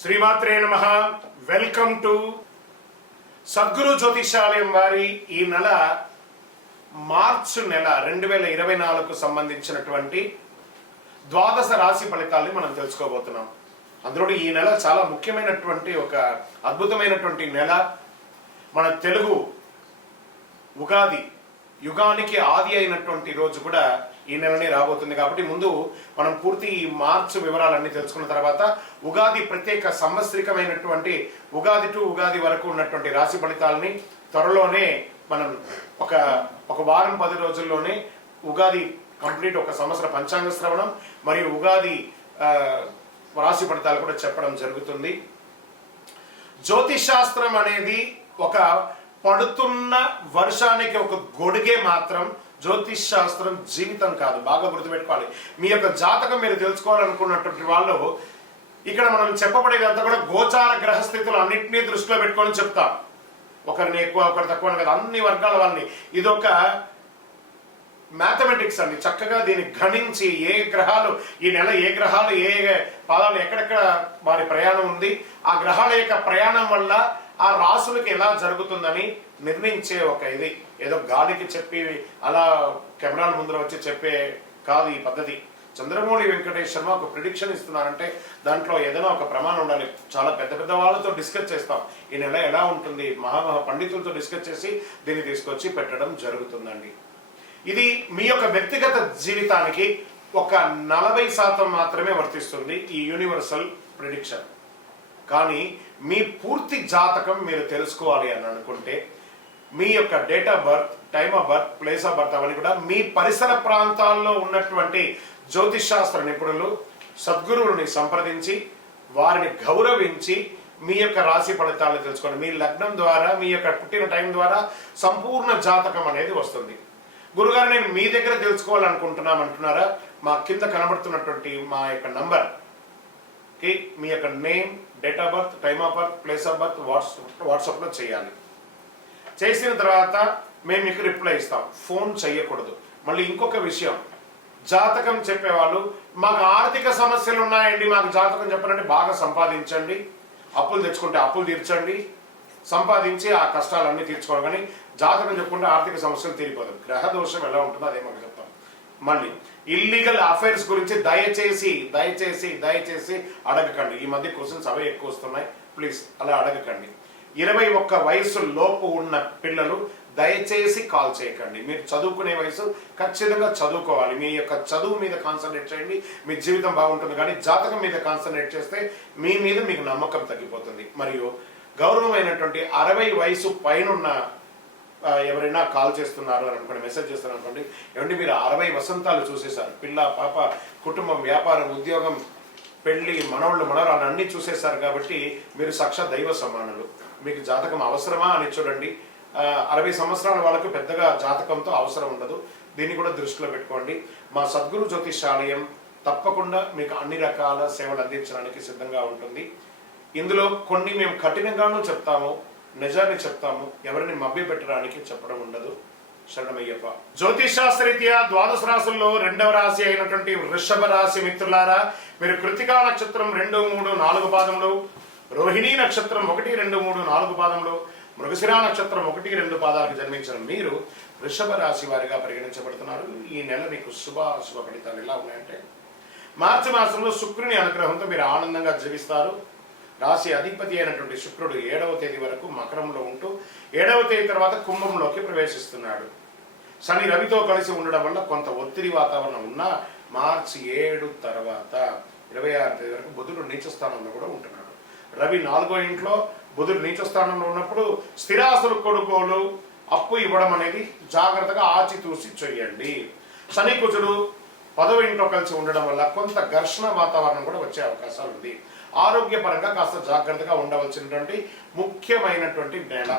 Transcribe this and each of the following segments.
శ్రీమాత్రే నమః. Welcome to Sadhguru జ్యోతిషాలయం వారి ఈ నెల మార్చి నెల 2024కు సంబంధించినటువంటి ద్వాదశ రాశి ఫలితాలని మనం తెలుసుకోబోతున్నాం. అందులో ఈ నెల చాలా ముఖ్యమైనటువంటి ఒక అద్భుతమైనటువంటి నెల. మన తెలుగు ఉగాది యుగానికి ఆది అయినటువంటి రోజు కూడా ఈ నెలనే రాబోతుంది. కాబట్టి ముందు మనం పూర్తి ఈ మార్చి వివరాలన్నీ తెలుసుకున్న తర్వాత ఉగాది ప్రత్యేక సంవత్సరికమైనటువంటి ఉగాది టు ఉగాది వరకు ఉన్నటువంటి రాశి ఫలితాలని త్వరలోనే మనం ఒక వారం 10 రోజుల్లోనే ఉగాది కంప్లీట్ ఒక సంవత్సర పంచాంగ శ్రవణం మరియు ఉగాది రాశి ఫలితాలు కూడా చెప్పడం జరుగుతుంది. జ్యోతిష్ శాస్త్రం అనేది ఒక పడుతున్న వర్షానికి ఒక గొడుగే మాత్రం. జ్యోతిష్ శాస్త్రం జీవితం కాదు, బాగా గుర్తుపెట్టుకోవాలి. మీ యొక్క జాతకం మీరు తెలుసుకోవాలనుకున్నటువంటి వాళ్ళు ఇక్కడ మనం చెప్పబడేదంతా కూడా గోచార గ్రహస్థితులు అన్నింటినీ దృష్టిలో పెట్టుకొని చెప్తాం. ఒకరిని ఎక్కువ ఒకరు తక్కువ కదా, అన్ని వర్గాల వాళ్ళని. ఇదొక మ్యాథమెటిక్స్ అండి. చక్కగా దీన్ని గణించి ఏ గ్రహాలు ఈ నెల ఏ గ్రహాలు ఏ పాదాలు ఎక్కడెక్కడ వారి ప్రయాణం ఉంది, ఆ గ్రహాల యొక్క ప్రయాణం వల్ల ఆ రాసులకి ఎలా జరుగుతుందని నిర్ణయించే ఒక ఇది. ఏదో గాలికి చెప్పి అలా కెమెరాల ముందర వచ్చి చెప్పే కాదు ఈ పద్ధతి. చంద్రమౌళి వెంకటేష్ శర్మ ఒక ప్రిడిక్షన్ ఇస్తున్నారంటే దాంట్లో ఏదైనా ఒక ప్రమాణం ఉండాలి. చాలా పెద్ద పెద్ద వాళ్ళతో డిస్కస్ చేస్తాం ఈ నెల ఎలా ఉంటుంది, మహామహా పండితులతో డిస్కస్ చేసి దీన్ని తీసుకొచ్చి పెట్టడం జరుగుతుందండి. ఇది మీ యొక్క వ్యక్తిగత జీవితానికి ఒక 40% మాత్రమే వర్తిస్తుంది ఈ యూనివర్సల్ ప్రిడిక్షన్. కానీ మీ పూర్తి జాతకం మీరు తెలుసుకోవాలి అని అనుకుంటే మీ యొక్క date of birth, time of birth, place of birth అవన్నీ కూడా మీ పరిసర ప్రాంతాల్లో ఉన్నటువంటి జ్యోతిష్ శాస్త్ర నిపుణులు సద్గురువుని సంప్రదించి వారిని గౌరవించి మీ యొక్క రాశి ఫలితాలను తెలుసుకోండి. మీ లగ్నం ద్వారా మీ యొక్క పుట్టిన టైం ద్వారా సంపూర్ణ జాతకం అనేది వస్తుంది. గురుగారు నేను మీ దగ్గర తెలుసుకోవాలనుకుంటున్నాం అంటున్నారా? మా కింద కనబడుతున్నటువంటి మా యొక్క నంబర్కి మీ యొక్క name, date of birth, time of birth, place of birth వాట్సాప్లో చేయాలి. చేసిన తర్వాత మేము మీకు రిప్లై ఇస్తాం. ఫోన్ చేయకూడదు. మళ్ళీ ఇంకొక విషయం, జాతకం చెప్పేవాళ్ళు మాకు ఆర్థిక సమస్యలు ఉన్నాయండి, మాకు జాతకం చెప్పాలంటే బాగా సంపాదించండి, అప్పులు తెచ్చుకుంటే అప్పులు తీర్చండి, సంపాదించి ఆ కష్టాలన్నీ తీర్చుకోవాలి. కానీ జాతకం చెప్పుకుంటే ఆర్థిక సమస్యలు తీరిపోదు. గ్రహ దోషం ఎలా ఉంటుందో అదే మాకు చెప్తాం. మళ్ళీ ఇల్లీగల్ అఫైర్స్ గురించి దయచేసి దయచేసి దయచేసి అడగకండి. ఈ మధ్య క్వశ్చన్స్ అవే ఎక్కువ వస్తున్నాయి. ప్లీజ్ అలా అడగకండి. 21 వయసు లోపు ఉన్న పిల్లలు దయచేసి కాల్ చేయకండి. మీరు చదువుకునే వయసు ఖచ్చితంగా చదువుకోవాలి. మీ యొక్క చదువు మీద కాన్సన్ట్రేట్ చేయండి, మీ జీవితం బాగుంటుంది. కానీ జాతకం మీద కాన్సన్ట్రేట్ చేస్తే మీ మీద మీకు నమ్మకం తగ్గిపోతుంది. మరియు గౌరవమైనటువంటి 60 వయసు పైనున్న ఎవరైనా కాల్ చేస్తున్నారు అని అనుకోండి, మెసేజ్ చేస్తున్నారు అనుకోండి, ఏమంటే మీరు 60 వసంతాలు చూసేశారు, పిల్ల పాప కుటుంబం వ్యాపారం ఉద్యోగం పెళ్లి మనవాళ్ళు మనవరాలు అన్నీ చూసేశారు కాబట్టి మీరు సాక్షాత్ దైవ సమానులు. మీకు జాతకం అవసరమా అని చూడండి. 60 సంవత్సరాల వాళ్ళకు పెద్దగా జాతకంతో అవసరం ఉండదు. దీన్ని కూడా దృష్టిలో పెట్టుకోండి. మా సద్గురు జ్యోతిషాలయం తప్పకుండా మీకు అన్ని రకాల సేవలు అందించడానికి సిద్ధంగా ఉంటుంది. ఇందులో కొన్ని మేము కఠినంగానూ చెప్తాము, నిజాన్ని చెప్తాము, ఎవరిని మభ్య పెట్టడానికి చెప్పడం ఉండదు. శరణమయ్యప్ప. జ్యోతిష్ శాస్త్రరీత్యా ద్వాదశ రాశుల్లో 2వ రాశి అయినటువంటి వృషభ రాశి మిత్రులారా, మీరు కృతికా నక్షత్రం 2, 3, 4 పాదములు, రోహిణీ నక్షత్రం 1, 2, 3, 4 పాదములు, మృగశిరా నక్షత్రం 1, 2 పాదాలకు జన్మించిన మీరు వృషభ రాశి వారిగా పరిగణించబడుతున్నారు. ఈ నెల మీకు శుభాశుభ ఫలితాలు ఎలా ఉన్నాయంటే, మార్చి మాసంలో శుక్రుని అనుగ్రహంతో మీరు ఆనందంగా జీవిస్తారు. రాశి అధిపతి అయినటువంటి శుక్రుడు 7వ తేదీ వరకు మకరంలో ఉంటూ 7వ తేదీ తర్వాత కుంభంలోకి ప్రవేశిస్తున్నాడు. శని రవితో కలిసి ఉండడం వల్ల కొంత ఒత్తిడి వాతావరణం ఉన్నా మార్చి 7 తర్వాత 26వ తేదీ వరకు బుధుడు నీచ స్థానంలో కూడా ఉంటున్నాడు. రవి 4వ ఇంట్లో, బుధుడు నీచ స్థానంలో ఉన్నప్పుడు స్థిరాస్తులు కొనుగోలు అప్పు ఇవ్వడం అనేది జాగ్రత్తగా ఆచితూసి చేయండి. శని కుజుడు 10వ ఇంట్లో కలిసి ఉండడం వల్ల కొంత ఘర్షణ వాతావరణం కూడా వచ్చే అవకాశాలు ఉంది. ఆరోగ్యపరంగా కాస్త జాగ్రత్తగా ఉండవలసినటువంటి ముఖ్యమైనటువంటి నెల.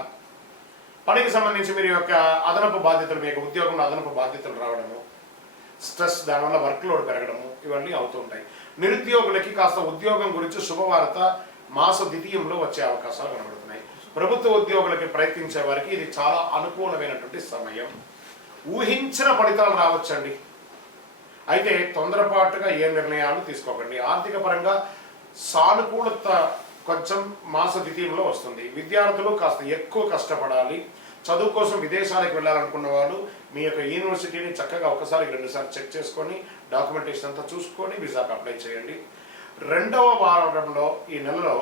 పనికి సంబంధించి మీరు యొక్క అదనపు బాధ్యతలు, మీ యొక్క ఉద్యోగంలో అదనపు బాధ్యతలు రావడము, స్ట్రెస్, దానివల్ల వర్క్ లోడ్ పెరగడము ఇవన్నీ అవుతూ ఉంటాయి. నిరుద్యోగులకి కాస్త ఉద్యోగం గురించి శుభవార్త మాస ద్వితీయంలో వచ్చే అవకాశాలు కనబడుతున్నాయి. ప్రభుత్వ ఉద్యోగులకి ప్రయత్నించే వారికి ఇది చాలా అనుకూలమైనటువంటి సమయం. ఊహించిన ఫలితాలు రావచ్చండి. అయితే తొందరపాటుగా ఏ నిర్ణయాలు తీసుకోకండి. ఆర్థిక పరంగా సానుకూలత కొంచెం మాస ద్వితీయంలో వస్తుంది. విద్యార్థులు కాస్త ఎక్కువ కష్టపడాలి. చదువు కోసం విదేశాలకు వెళ్ళాలనుకున్న వాళ్ళు మీ యొక్క యూనివర్సిటీని చక్కగా ఒకసారి 2 సార్లు చెక్ చేసుకొని డాక్యుమెంటేషన్ అంతా చూసుకొని వీసాకు అప్లై చేయండి. రెండవ వారంలో ఈ నెలలో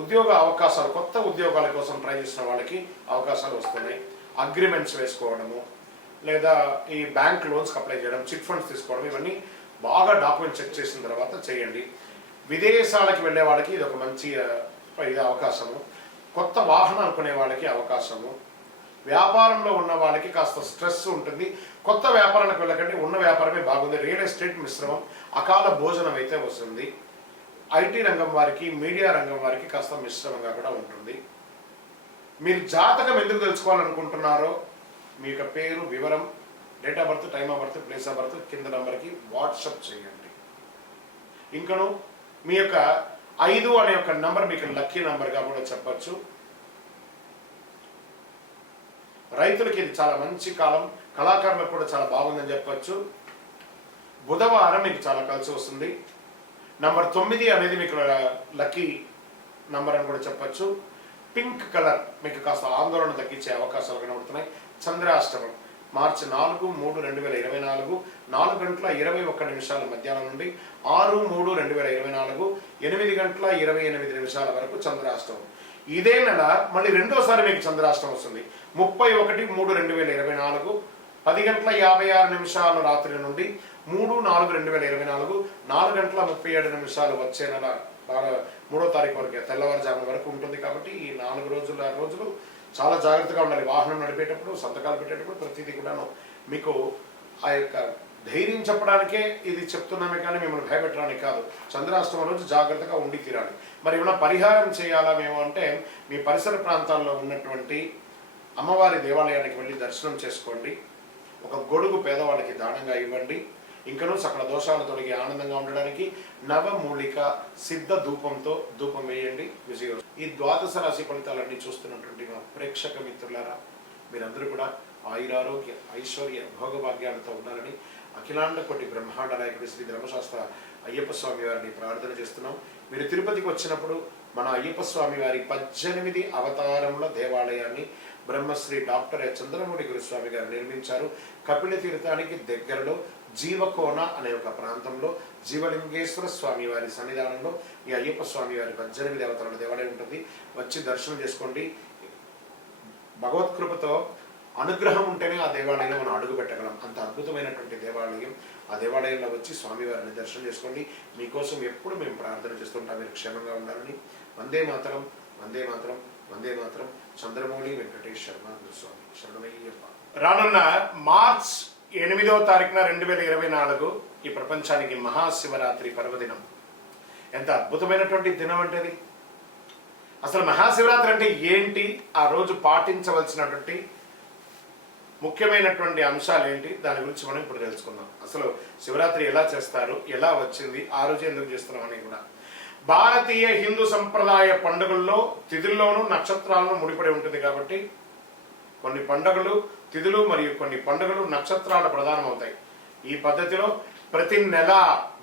ఉద్యోగ అవకాశాలు, కొత్త ఉద్యోగాల కోసం ట్రై చేసిన వాళ్ళకి అవకాశాలు వస్తున్నాయి. అగ్రిమెంట్స్ వేసుకోవడము, లేదా ఈ బ్యాంక్ లోన్స్కి అప్లై చేయడం, చిట్ ఫండ్స్ తీసుకోవడం, ఇవన్నీ బాగా డాక్యుమెంట్ చెక్ చేసిన తర్వాత చేయండి. విదేశాలకు వెళ్ళే వాళ్ళకి ఇది ఒక మంచి ఇది అవకాశము. కొత్త వాహనాలు కొనే వాళ్ళకి అవకాశము. వ్యాపారంలో ఉన్న వాళ్ళకి కాస్త స్ట్రెస్ ఉంటుంది. కొత్త వ్యాపారానికి వెళ్ళకండి, ఉన్న వ్యాపారమే బాగుంది. రియల్ ఎస్టేట్ మిశ్రమం, అకాల భోజనం అయితే వస్తుంది. ఐటీ రంగం వారికి, మీడియా రంగం వారికి కాస్త మిశ్రమంగా కూడా ఉంటుంది. మీరు జాతకం ఎందుకు తెలుసుకోవాలనుకుంటున్నారో మీ యొక్క పేరు, వివరం, date of birth, time of birth, place of birth కింద నెంబర్కి వాట్సప్ చేయండి. ఇంకను మీ యొక్క 5 అనే ఒక నంబర్ మీకు లక్కీ నంబర్గా కూడా చెప్పచ్చు. రైతులకి ఇది చాలా మంచి కాలం, కళాకారులకు కూడా చాలా బాగుందని చెప్పచ్చు. బుధవారం మీకు చాలా కలిసి వస్తుంది. నంబర్ 9 అనేది మీకు లక్కీ నంబర్ అని కూడా చెప్పచ్చు. పింక్ కలర్ మీకు కాస్త ఆందోళన తగ్గించే అవకాశాలు కనబడుతున్నాయి. చంద్రాష్టమం మార్చి 4/3/2024 4:21 మధ్యాహ్నం నుండి 6/3/2024 8:28 వరకు చంద్రాష్టమం. ఇదే నెల మళ్ళీ రెండోసారి మీకు చంద్రాష్టమం వస్తుంది. 31/3/2024 10:56 రాత్రి నుండి 3/4/2024 4:37 వచ్చే నెల 3వ తారీఖు వరకు తెల్లవారుజామున వరకు ఉంటుంది. కాబట్టి ఈ 4 రోజులు చాలా జాగ్రత్తగా ఉండాలి. వాహనం నడిపేటప్పుడు, సంతకాలు పెట్టేటప్పుడు ప్రతిదీ కూడాను మీకు ఆ యొక్క ధైర్యం చెప్పడానికే ఇది చెప్తున్నామే కానీ మిమ్మల్ని భయపెట్టడానికి కాదు. చంద్రాష్టమం రోజు జాగ్రత్తగా ఉండి తీరాలి. మరి ఏమైనా పరిహారం చేయాలా మేము అంటే, మీ పరిసర ప్రాంతాల్లో ఉన్నటువంటి అమ్మవారి దేవాలయానికి వెళ్ళి దర్శనం చేసుకోండి. ఒక గొడుగు పేదవాళ్ళకి దానంగా ఇవ్వండి. ఇంకనూ సకల దోషాలు తొలగి ఆనందంగా ఉండడానికి నవమూలిక సిద్ధ ధూపంతో ధూపం వేయండి. విజయం. ఈ ద్వాదశ రాశి ఫలితాలన్నీ చూస్తున్నటువంటి మా ప్రేక్షక మిత్రులారా, మీరందరూ కూడా ఆయురారోగ్య, ఐశ్వర్య, భోగభాగ్యాలతో ఉండాలని అఖిలాండ కోటి బ్రహ్మాండ నాయకుడి శ్రీ ధర్మశాస్త్ర అయ్యప్ప స్వామి వారిని ప్రార్థన చేస్తున్నాం. మీరు తిరుపతికి వచ్చినప్పుడు మన అయ్యప్ప స్వామి వారి 18 అవతారముల దేవాలయాన్ని బ్రహ్మశ్రీ డాక్టర్ చంద్రమౌళి గురుస్వామి గారు నిర్మించారు. కపిల తీర్థానికి దగ్గరలో జీవకోన అనే ఒక ప్రాంతంలో జీవలింగేశ్వర స్వామి వారి సన్నిధానంలో ఈ అయ్యప్ప స్వామి వారి 18 అవతారాల దేవాలయం ఉంటుంది. వచ్చి దర్శనం చేసుకోండి. భగవత్కృపతో అనుగ్రహం ఉంటేనే ఆ దేవాలయంలో మనం అడుగు పెట్టగలం. అంత అద్భుతమైనటువంటి దేవాలయం. ఆ దేవాలయంలో వచ్చి స్వామివారిని దర్శనం చేసుకోండి. మీకోసం ఎప్పుడు మేము ప్రార్థన చేస్తుంటాం, మీరు క్షేమంగా ఉండాలని. వందే మాతరం, వందే మాతరం, వందే మాతరం. చంద్రమౌళి వెంకటేష్ శర్మ గురుస్వామి శరణమయ్యప్ప. రానున్న మార్చ్ 8వ తారీఖున 2024 ఈ ప్రపంచానికి మహాశివరాత్రి పర్వదినం. ఎంత అద్భుతమైనటువంటి దినం అంటే అది. అసలు మహాశివరాత్రి అంటే ఏంటి, ఆ రోజు పాటించవలసినటువంటి ముఖ్యమైనటువంటి అంశాలు ఏంటి, దాని గురించి మనం ఇప్పుడు తెలుసుకుందాం. అసలు శివరాత్రి ఎలా చేస్తారు, ఎలా వచ్చింది, ఆ రోజు ఎందుకు చేస్తున్నాం అని కూడా. భారతీయ హిందూ సంప్రదాయ పండుగల్లో తిథుల్లోనూ నక్షత్రాలను ముడిపడి ఉంటుంది. కాబట్టి కొన్ని పండుగలు తిథులు మరియు కొన్ని పండుగలు నక్షత్రాల ప్రధానం అవుతాయి. ఈ పద్ధతిలో ప్రతి నెల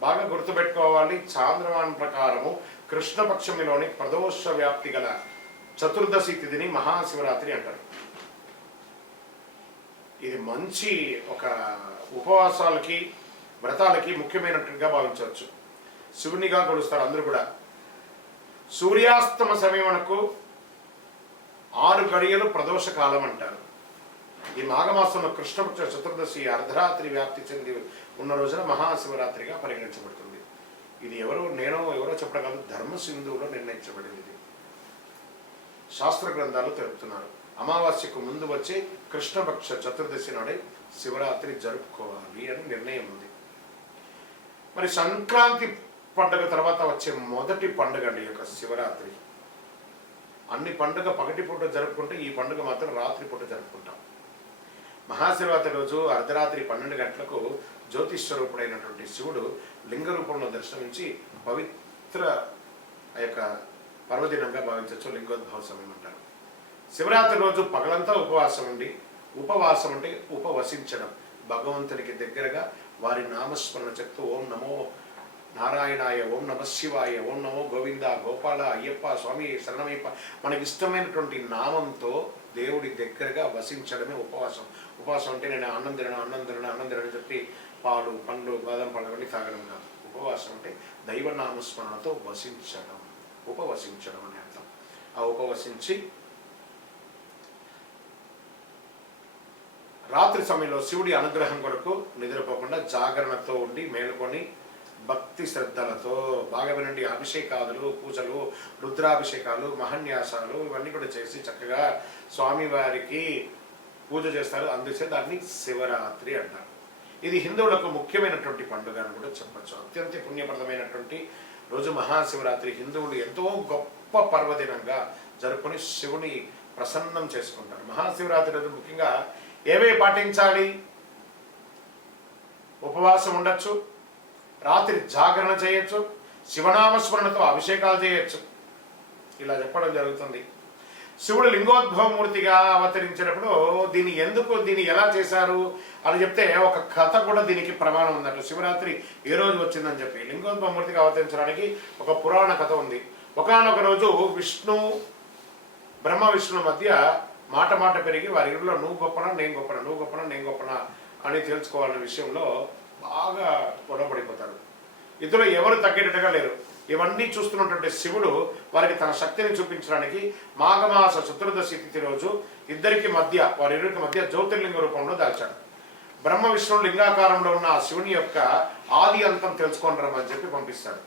బాగా గుర్తుపెట్టుకోవాలి. చాంద్రమానం ప్రకారము కృష్ణపక్షమిలోని ప్రదోష వ్యాప్తి గల చతుర్దశి తిథిని మహాశివరాత్రి అంటారు. ఇది మంచి ఒక ఉపవాసాలకి, వ్రతాలకి ముఖ్యమైనట్టుగా భావించవచ్చు. శివునిగా కొలుస్తారు అందరూ కూడా. సూర్యాస్తమ సమయమునకు 6 గడియలు ప్రదోష కాలం అంటారు. ఈ మాఘమాసంలో కృష్ణపక్ష చతుర్దశి అర్ధరాత్రి వ్యాప్తి చెంది ఉన్న రోజున మహాశివరాత్రిగా పరిగణించబడుతుంది. ఇది ఎవరో చెప్పడం కాదు, ధర్మసింధువులో నిర్ణయించబడింది. ఇది శాస్త్ర గ్రంథాలు తెలుపుతున్నారు. అమావాస్యకు ముందు వచ్చే కృష్ణపక్ష చతుర్దశి నాడే శివరాత్రి జరుపుకోవాలి అని నిర్ణయం ఉంది. మరి సంక్రాంతి పండుగ తర్వాత వచ్చే మొదటి పండుగ అండి యొక్క శివరాత్రి. అన్ని పండుగ పగటిపూట జరుపుకుంటే ఈ పండుగ మాత్రం రాత్రిపూట జరుపుకుంటాం. మహాశివరాత్రి రోజు అర్ధరాత్రి 12 గంటలకు జ్యోతిస్వరూపుడైనటువంటి శివుడు లింగ రూపంలో దర్శనమించి పవిత్ర ఆ యొక్క పర్వదినంగా భావించవచ్చు. లింగోద్భవ సమయం అంటారు. శివరాత్రి రోజు పగలంతా ఉపవాసం ఉండి, ఉపవాసం అంటే ఉపవసించడం, భగవంతునికి దగ్గరగా వారి నామస్మరణ చెప్తూ ఓం నమో నారాయణాయ, ఓం నమ శివాయ, ఓం నమో గోవింద, గోపాల, అయ్యప్ప, స్వామి శరణమయ్యప్ప, మనకి ఇష్టమైనటువంటి నామంతో దేవుడి దగ్గరగా వసించడమే ఉపవాసం. ఉపవాసం అంటే నేను అన్నం తినని చెప్పి పాలు, పండ్లు, బాదం పళ్ళు అవన్నీ తాగడం కాదు. ఉపవాసం అంటే దైవనామస్మరణతో వసించడం, ఉపవసించడం అని అర్థం. ఆ ఉపవసించి రాత్రి సమయంలో శివుడి అనుగ్రహం కొరకు నిద్రపోకుండా జాగరణతో ఉండి మేలుకొని భక్తి శ్రద్ధలతో బాగా వినండి, అభిషేకాదులు, పూజలు, రుద్రాభిషేకాలు, మహన్యాసాలు ఇవన్నీ కూడా చేసి చక్కగా స్వామివారికి పూజ చేస్తారు. అందుకే దాన్ని శివరాత్రి అంటారు. ఇది హిందువులకు ముఖ్యమైనటువంటి పండుగ అని కూడా చెప్పచ్చు. అత్యంత పుణ్యప్రదమైనటువంటి రోజు మహాశివరాత్రి. హిందువులు ఎంతో గొప్ప పర్వదినంగా జరుపుకొని శివుని ప్రసన్నం చేసుకుంటారు. మహాశివరాత్రి రోజు ముఖ్యంగా ఏవే పాటించాలి? ఉపవాసం ఉండొచ్చు, రాత్రి జాగరణ చేయొచ్చు, శివనామస్మరణతో అభిషేకాలు చేయొచ్చు. ఇలా చెప్పడం జరుగుతుంది. శివుడు లింగోద్భవమూర్తిగా అవతరించినప్పుడు దీన్ని ఎలా చేశారు అని చెప్తే ఒక కథ కూడా దీనికి ప్రమాణం ఉందట. శివరాత్రి ఏ రోజు వచ్చిందని చెప్పి లింగోద్భవమూర్తిగా అవతరించడానికి ఒక పురాణ కథ ఉంది. ఒకానొక రోజు బ్రహ్మ విష్ణు మధ్య మాట పెరిగి వారి ఇరులో నువ్వు గొప్పనా నేను గొప్పనా అని తెలుసుకోవాలనే విషయంలో బాగా గొడవపడిపోతాడు. ఇద్దరు ఎవరు తగ్గేటట్టుగా లేరు. ఇవన్నీ చూస్తున్నటువంటి శివుడు వారికి తన శక్తిని చూపించడానికి మాఘమాస చతుర్దశి తిథి రోజు వారిరుకి మధ్య జ్యోతిర్లింగ రూపంలో దాల్చాడు. బ్రహ్మ విష్ణువు లింగాకారంలో ఉన్న ఆ శివుని యొక్క ఆది అంతం తెలుసుకొని రమ్మని చెప్పి పంపిస్తాడు.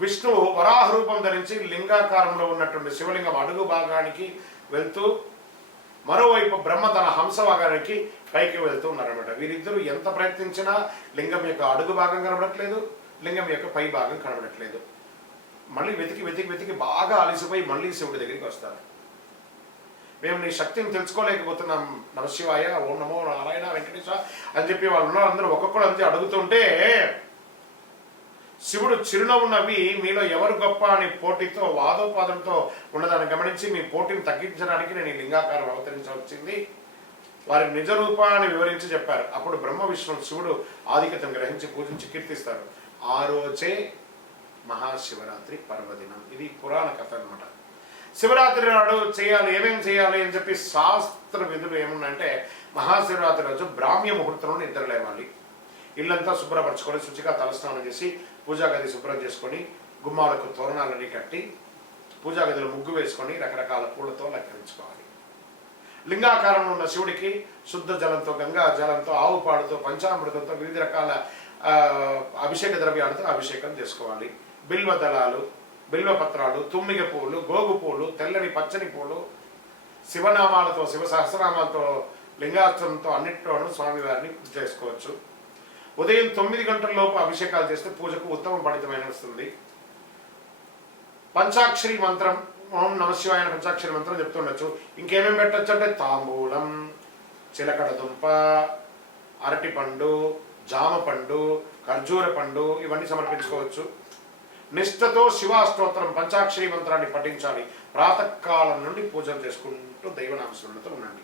విష్ణువు వరాహ రూపం ధరించి లింగాకారంలో ఉన్నటువంటి శివలింగం అడుగు భాగానికి వెళ్తూ, మరోవైపు బ్రహ్మ తన హంస భాగానికి పైకి వెళ్తూ ఉన్నారన్నమాట. వీరిద్దరూ ఎంత ప్రయత్నించినా లింగం యొక్క అడుగు భాగం కనబడట్లేదు, లింగం యొక్క పై భాగం కనబడట్లేదు. మళ్ళీ వెతికి బాగా అలసిపోయి మళ్ళీ శివుడి దగ్గరికి వస్తారు. మేము నీ శక్తిని తెలుసుకోలేకపోతున్నాం, నమశివాయ, ఓం నమో నారాయణ వెంకటేశ అని చెప్పి వాళ్ళు అందరూ ఒక్కొక్కరు అంతే అడుగుతుంటే శివుడు చిరునవ్వు నవ్వి మీలో ఎవరు గొప్ప అని పోటీతో వాదోపాదంతో ఉన్నదాన్ని గమనించి మీ పోటీని తగ్గించడానికి నేను ఈ లింగాకారం అవతరించవచ్చింది, వారి నిజ రూపాన్ని వివరించి చెప్పారు. అప్పుడు బ్రహ్మ విష్ణు శివుడు ఆధిక్యతను గ్రహించి పూజించి కీర్తిస్తారు. ఆ రోజే మహాశివరాత్రి పర్వదినం. ఇది పురాణ కథ అనమాట. శివరాత్రి నాడు ఏమేమి చేయాలి అని చెప్పి శాస్త్ర విధులు ఏమున్నాయంటే, మహాశివరాత్రి రోజు బ్రాహ్మ్య ముహూర్తంలో నిద్ర లేవాలి, ఇల్లంతా శుభ్రపరచుకొని శుచిగా తలస్నానం చేసి పూజా గది శుభ్రం చేసుకొని గుమ్మాలకు తోరణాలన్నీ కట్టి పూజా గదిలో ముగ్గు వేసుకొని రకరకాల పూలతో అలంకరించుకోవాలి. లింగాకారంలో ఉన్న శివుడికి శుద్ధ జలంతో, గంగా జలంతో, ఆవు పాడుతో, పంచామృతంతో, వివిధ రకాల అభిషేక ద్రవ్యాలతో అభిషేకం చేసుకోవాలి. బిల్వ దళాలు, బిల్వపత్రాలు, తుమ్మిగ పూలు, గోగు పూలు, తెల్లని పచ్చని పూలు, శివనామాలతో, శివ సహస్రనామాలతో, లింగాస్త్రంతో అన్నింటిలోనూ స్వామివారిని పూజ చేసుకోవచ్చు. ఉదయం 9 గంటల లోపు అభిషేకాలు చేస్తే పూజకు ఉత్తమ ఫలితమైన వస్తుంది. పంచాక్షరి మంత్రం, ఓం నమశివాయ పంచాక్షరి మంత్రం చెప్తుండొచ్చు. ఇంకేమేమి పెట్టచ్చు అంటే తాంబూలం, చిలకడ దుంప, అరటిపండు, జామ పండు, ఖర్జూర పండు ఇవన్నీ సమర్పించుకోవచ్చు. నిష్ఠతో శివాస్తోత్రం పంచాక్షరి మంత్రాన్ని పఠించాలి. ప్రాతకాలం నుండి పూజలు చేసుకుంటూ దైవనామస్మరణతో ఉండండి.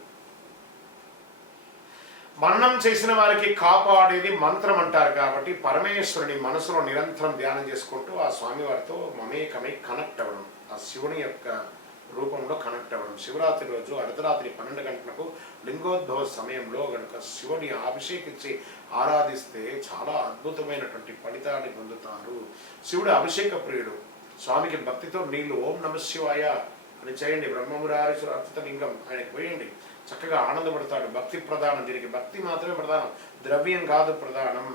మరణం చేసిన వారికి కాపాడేది మంత్రం అంటారు కాబట్టి పరమేశ్వరుని మనసులో నిరంతరం ధ్యానం చేసుకుంటూ ఆ స్వామివారితో మమేకమై కనెక్ట్ అవ్వడం, ఆ శివుని యొక్క రూపంలో కనెక్ట్ అవ్వడం. శివరాత్రి రోజు అర్ధరాత్రి 12 గంటలకు లింగోద్భవ సమయంలో కనుక శివుని అభిషేకించి ఆరాధిస్తే చాలా అద్భుతమైనటువంటి ఫలితాన్ని పొందుతారు. శివుడు అభిషేక ప్రియుడు. స్వామికి భక్తితో నీళ్లు ఓం నమ శివాయ అని చేయండి. బ్రహ్మమురారీశ్వర అర్చిత లింగం ఆయనకి పోయండి, చక్కగా ఆనందపడతాడు. భక్తి ప్రధానం, దీనికి భక్తి మాత్రమే ప్రధానం, ద్రవ్యం కాదు ప్రధానం.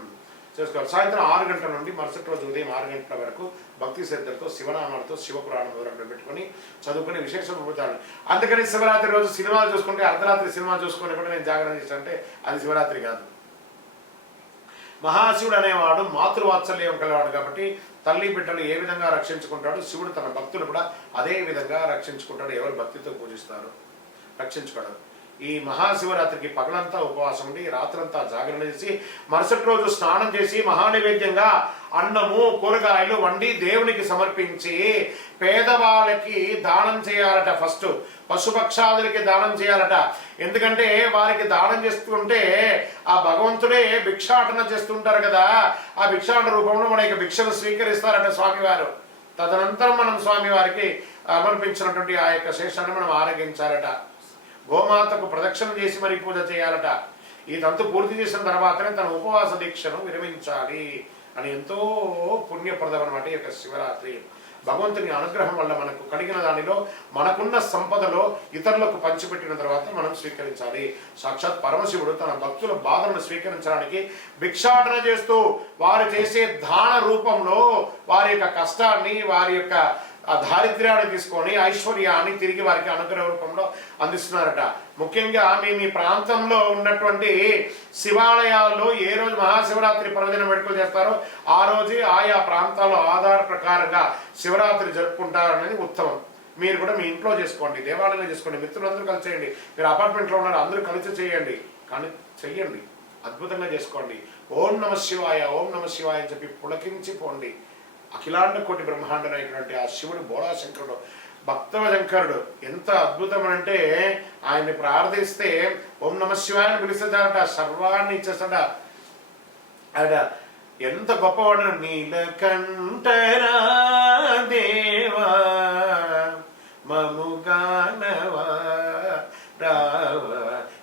చేసుకోవాలి. సాయంత్రం 6 గంటల నుండి మరుసటి రోజు ఉదయం 6 గంటల వరకు భక్తి శ్రద్ధలతో శివనామాలతో శివపురాణం వివరణ పెట్టుకొని చదువుకుని విశేషం పొందుతాడు. అందుకని శివరాత్రి రోజు సినిమాలు చూసుకుంటే అర్ధరాత్రి సినిమా చూసుకొని కూడా నేను జాగరణ చేస్తానంటే అది శివరాత్రి కాదు. మహాశివుడు అనేవాడు మాతృవాత్సల్యం కలవాడు కాబట్టి తల్లి బిడ్డలు ఏ విధంగా రక్షించుకుంటాడు, శివుడు తన భక్తులు కూడా అదే విధంగా రక్షించుకుంటాడు. ఎవరు భక్తితో పూజిస్తారు రక్షించుకోవడం. ఈ మహాశివరాత్రికి పగలంతా ఉపవాసం ఉండి రాత్రంతా జాగరణ చేసి మరుసటి రోజు స్నానం చేసి మహానైవేద్యంగా అన్నము కూరగాయలు వండి దేవునికి సమర్పించి పేదవాళ్ళకి దానం చేయాలట. ఫస్ట్ పశుపక్షాదులకి దానం చేయాలట. ఎందుకంటే వారికి దానం చేస్తుంటే ఆ భగవంతుడే భిక్షాటన చేస్తుంటారు కదా, ఆ భిక్షాటన రూపంలో మన యొక్క భిక్షను స్వీకరిస్తారట స్వామివారు. తదనంతరం మనం స్వామివారికి సమర్పించినటువంటి ఆ యొక్క శేషాన్ని మనం ఆరగించాలట. గోమాతకు ప్రదక్షిణ చేసి మరి పూజ చేయాలట. ఈ తంతు పూర్తి చేసిన తర్వాతనే తన ఉపవాస దీక్షను విరమించాలి అని ఎంతో పుణ్యప్రదం అన్నమాట ఈ యొక్క శివరాత్రి. భగవంతుని అనుగ్రహం వల్ల మనకు కలిగిన దానిలో మనకున్న సంపదలో ఇతరులకు పంచిపెట్టిన తర్వాత మనం స్వీకరించాలి. సాక్షాత్ పరమశివుడు తన భక్తుల బాధలను స్వీకరించడానికి భిక్షాటన చేస్తూ వారు చేసే దాన రూపంలో వారి యొక్క కష్టాన్ని వారి యొక్క ఆ దారిద్ర్యాన్ని తీసుకొని ఐశ్వర్యాన్ని తిరిగి వారికి అనుగ్రహ రూపంలో అందిస్తున్నారట. ముఖ్యంగా మీ ప్రాంతంలో ఉన్నటువంటి శివాలయాల్లో ఏ రోజు మహాశివరాత్రి పర్వదిన వేడుకలు చేస్తారో ఆ రోజే ఆయా ప్రాంతాల్లో ఆధార ప్రకారంగా శివరాత్రి జరుపుకుంటారనేది ఉత్తమం. మీరు కూడా మీ ఇంట్లో చేసుకోండి, దేవాలయంలో చేసుకోండి, మిత్రులందరూ కలిసి చేయండి. మీరు అపార్ట్మెంట్లో ఉన్నారు, అందరూ కలిసి చేయండి, కానీ చెయ్యండి, అద్భుతంగా చేసుకోండి. ఓం నమ శివాయ, ఓం నమ శివాయ అని చెప్పి పులకించి పోండి. అఖిలాండ కోటి బ్రహ్మాండ నాయకుడు ఆ శివుడు బోళాశంకరుడు, భక్తశంకరుడు ఎంత అద్భుతం అంటే ఆయన్ని ప్రార్థిస్తే ఓం నమ శివాయని పిలుస్తాడట, సర్వాన్ని ఇచ్చేస్తాడ. ఆయన ఎంత గొప్పవాడు. నీలకంఠరా దేవా మముగానవా రావా,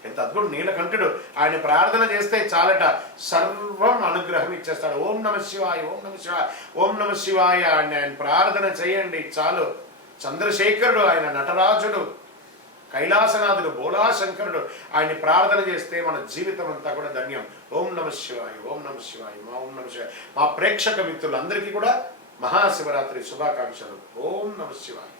ఎంత అద్భుతం. నీలకంఠుడు ఆయన ప్రార్థన చేస్తే చాలట, సర్వం అనుగ్రహం ఇచ్చేస్తాడు. ఓం నమ శివాయ, ఓం నమ శివాయ, ఓం నమ శివాయ అని ఆయన ప్రార్థన చేయండి చాలు. చంద్రశేఖరుడు ఆయన నటరాజుడు, కైలాసనాథుడు, బోళాశంకరుడు ఆయన్ని ప్రార్థన చేస్తే మన జీవితం అంతా కూడా ధన్యం. ఓం నమ శివాయ, ఓం నమ శివాయ, ఓం నమ శివాయ. మా ప్రేక్షక మిత్రులందరికీ కూడా మహాశివరాత్రి శుభాకాంక్షలు. ఓం నమ శివాయ.